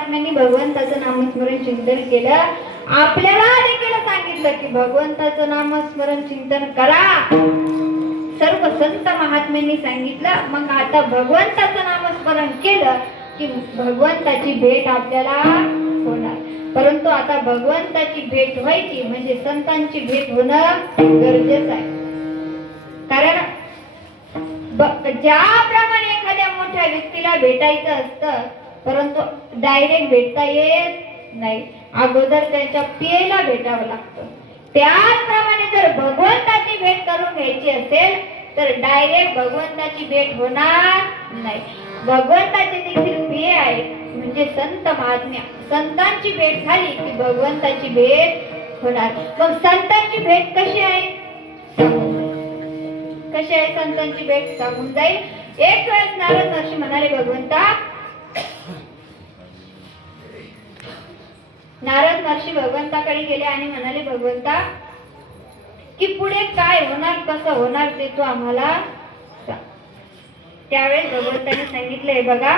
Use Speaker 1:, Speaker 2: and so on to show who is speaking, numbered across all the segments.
Speaker 1: महात्म्यांनी भगवंताचं नामस्मरण चिंतन केलं. आपल्याला अनेकांना सांगितलं की भगवंताचं नामस्मरण चिंतन करा. सर्व संत महात्म्यांनी सांगितलं. मग आता भगवंताचं नामस्मरण केलं की भगवंताची भेट आपल्याला होणार. परंतु आता भगवंताची भेट व्हायची म्हणजे संतांची भेट होणं गरजेचं आहे. कारण ज्याप्रमाणे एखाद्या मोठ्या व्यक्तीला भेटायचं असतं परंतु डायरेक्ट भेटता येत नाही. अगोदर त्यांच्या पियेला भेटावं लागतं. त्याचप्रमाणे जर भगवंताची भेट करून घ्यायची असेल तर डायरेक्ट भगवंताची भेट होणार नाही. भगवंताचे देखील पिये आहे म्हणजे संत महात्म्या संतांची भेट झाली की भगवंताची भेट होणार. मग संतांची भेट कशी आहे? कशी आहे संतांची भेट? सांगून जाईल. एक वेळेस नारद महर्षी म्हणाले भगवंता नारद महर्षी भगवंताकडे गेले आणि म्हणाले भगवंता की पुढे काय होणार कसं होणार ते तू आम्हाला त्यावेळेस भगवंताने सांगितलंय बघा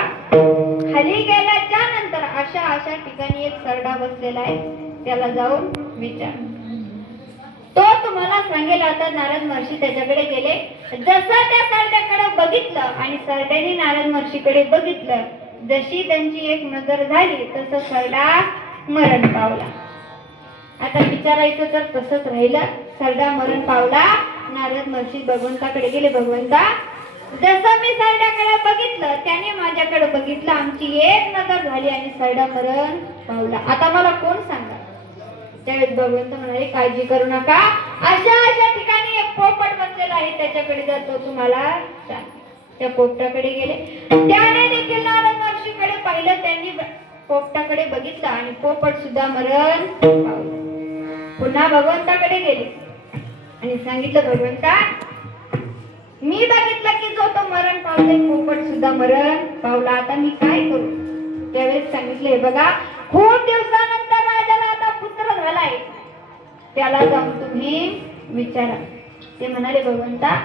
Speaker 1: खाली गेल्याच्यानंतर अशा अशा ठिकाणी एक सरडा बसलेला आहे त्याला जाऊन विचार. तो तुम्हाला सांगेल आता नारद महर्षी त्याच्याकडे गेले. जसं त्या सरड्याकडे बघितलं आणि सरड्याने नारद महर्षीकडे बघितलं जशी त्यांची एक नजर झाली तसं सरडा मरण पावला. आता विचारायचं तर तसंच राहिलं. सरडा मरण पावला. नारद महर्षी भगवंताकडे गेले. भगवंता जसं मी सरड्याकडे बघितलं त्याने माझ्याकडे बघितलं. आमची एक नजर झाली आणि सरडा मरण पावला. आता मला कोण सांगा त्यावेळेस भगवंत म्हणाले काळजी करू नका. अशा अशा ठिकाणी एक पोपट बसलेला आहे. त्याच्याकडे जातो तुम्हाला सांग. त्या पोपटाकडे गेले. त्याने देखील नारद महर्षीकडे पाहिलं. त्यांनी पोपटाकडे बघितलं आणि पोपट सुद्धा मरण पुन्हा भगवंताकडे गेले. आणि सांगितलं भगवंता मी बघितलं की जो तो मरण पावले पोपट सुद्धा मरण पावला. आता मी काय करू? त्यावेळेस सांगितलं हे बघा खूप दिवसानंतर राजाला आता पुत्र झालाय. त्याला जाऊन तुम्ही विचारा. ते म्हणाले भगवंता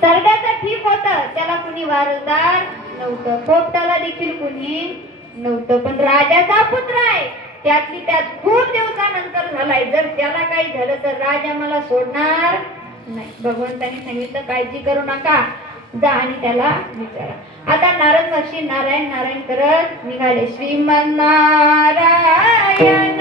Speaker 1: सरड्याचं ठीक होत. त्याला कुणी वारसदार नव्हतं. पोपटाला देखील कुणी नव्हतं पण राजाचा पुत्र आहे. त्यातली त्यात खूप दिवसानंतर झालाय. जर त्याला काही झालं तर राजा मला सोडणार नाही. भगवंताने सांगितलं काळजी करू नका. जा आणि त्याला विचारा. आता नारद महर्षी नारायण नारायण करत निघाले. श्रीमन नारायण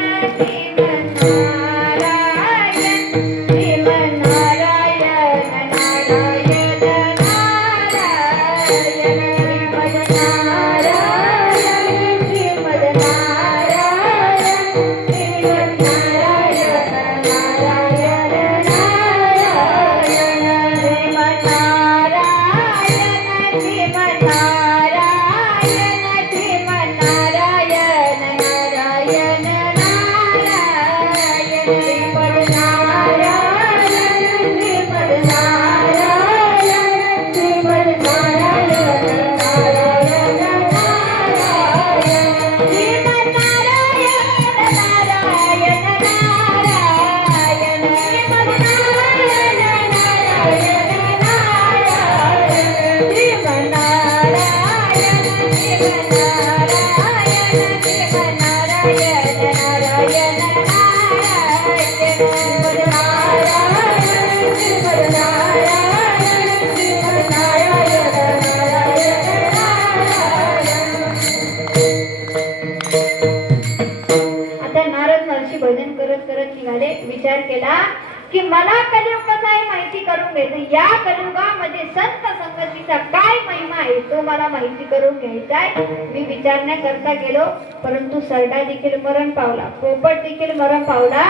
Speaker 1: या मला कलियुग कसा आहे माहिती करून घ्यायचं या कलियुगामध्ये संत संगतीचा काय महिमा आहे तो मला माहिती करून घ्यायचा आहे. मी विचारण्याकरता गेलो परंतु सरडा देखील मरण पावला पोपट देखील मरण पावला.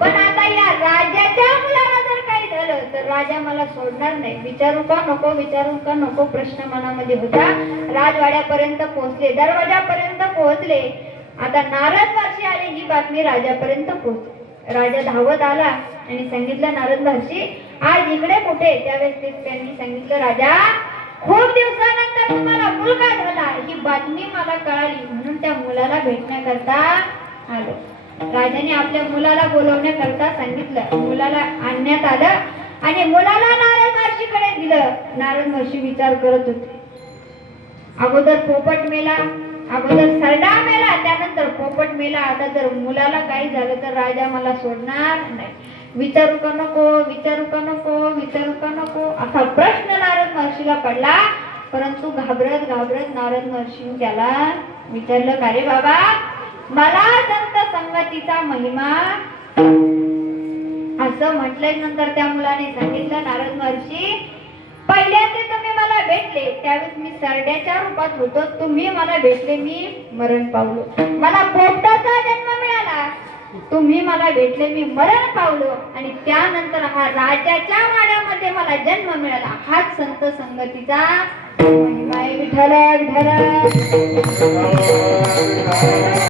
Speaker 1: पण आता या राजाच्या मुलाला जर काही झालं तर राजा मला सोडणार नाही. विचारू का नको विचारू का नको प्रश्न मनामध्ये होता. राजवाड्यापर्यंत पोहोचले दरवाजापर्यंत पोहोचले. आता नारद वर्षी आले ही बातमी राजापर्यंत पोहोचली. राजा धावत आला आणि सांगितलं नारद महर्षी आज इकडे कुठे? त्यावेळेस त्यांनी सांगितलं राजा खूप दिवसानंतर तुम्हाला मुलगा झाला. ही बातमी मला कळाली. म्हणून त्या मुलाला भेटण्याकरता आलो. राजाने आपल्या मुलाला बोलवण्याकरता सांगितलं. मुलाला आणण्यात आलं आणि मुलाला नारद महर्षीकडे दिलं. नारद महर्षी विचार करत होते. अगोदर पोपट मेला. अगोदर सरडा मेला त्यानंतर पोपट मेला. आता जर मुलाला काही झालं तर राजा मला सोडणार नाही. विचारू का नको विचारू का नको विचारू का नको? असा प्रश्न नारद महर्षीला पडला. परंतु घाबरत घाबरत नारद महर्षी त्याला विचारलं का रे बाबा मला संत संगतीचा महिमा. असं म्हटल्यानंतर त्या मुलाने सांगितलं नारद महर्षी त्यावेळेस मी सरड्याच्या रूपात होतो. तुम्ही मला भेटले मी मरण पावलो. मला पोपटाचा जन्म मिळाला. तुम्ही मला भेटले मी मरण पावलो. आणि त्यानंतर हा राजाच्या वाड्यामध्ये मला जन्म मिळाला. हाच संत संगतीचा विठ्ठल विठ्ठल.